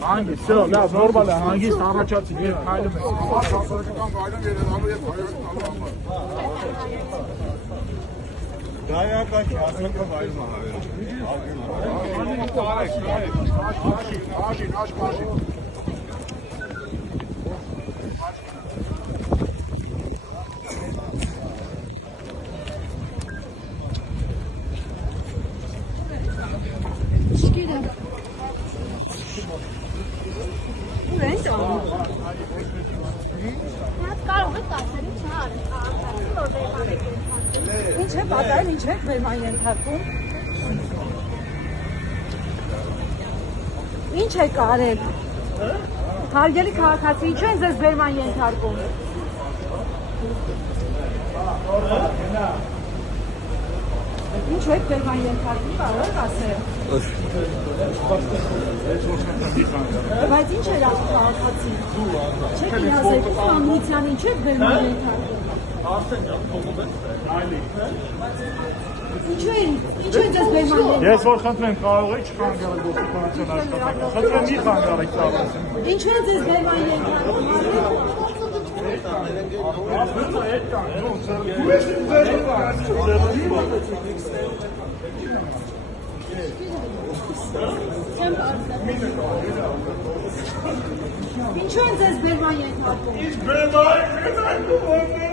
Հանգիստ, սա լավ, նորմալ է, հանգիստ առաջացի, երբ քայլում ես։ Դայական չասնական վայրում հավերը։ Ինչ է պատահել, ինչ է բերման ենթարկում։ Ինչ է կարել։ Հարգելի քաղաքացի, ինչու են ձեզ բերման ենթարկում։ Ինչ եք բերման ենթարկում, կարող եք ասել։ Բայց ինչ էր ասում քաղաքացին։ Չեք իրազեկում ամրության, ինչ եք բերման ենթարկում։ Ինչու են ձեզ բերման ենթարկում։ Ես որ խնդրեմ, կարող եք չխանգարել ոստիկանության աշխատանքը։ Խնդրեմ մի խանգարեք ծառայություն։ Ինչու են ձեզ բերման ենթարկում։ Ինչու են ձեզ բերման ենթարկում։ Ինչ բերման ենթարկում։